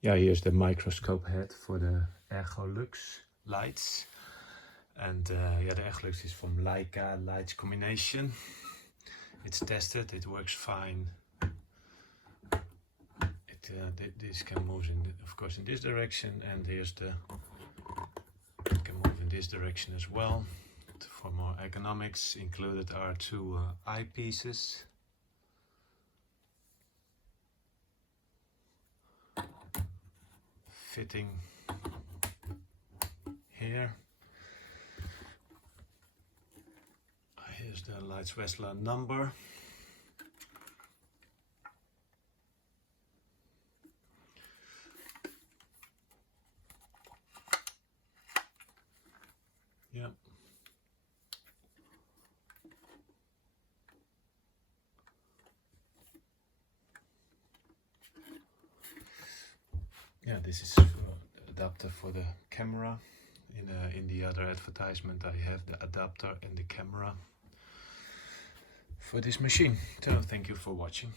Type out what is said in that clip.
Yeah, here's the microscope head for the ERGOLUX Leitz. And yeah, the ERGOLUX is from Leica Leitz combination. It's tested, it works fine. This can move of course in this direction, and here's it can move in this direction as well. For more ergonomics, included are two eyepieces. Fitting here. Here's the Leitz Wetzlar number. Yeah. Yeah, this is the adapter for the camera. In the other advertisement I have the adapter and the camera for this machine. So thank you for watching.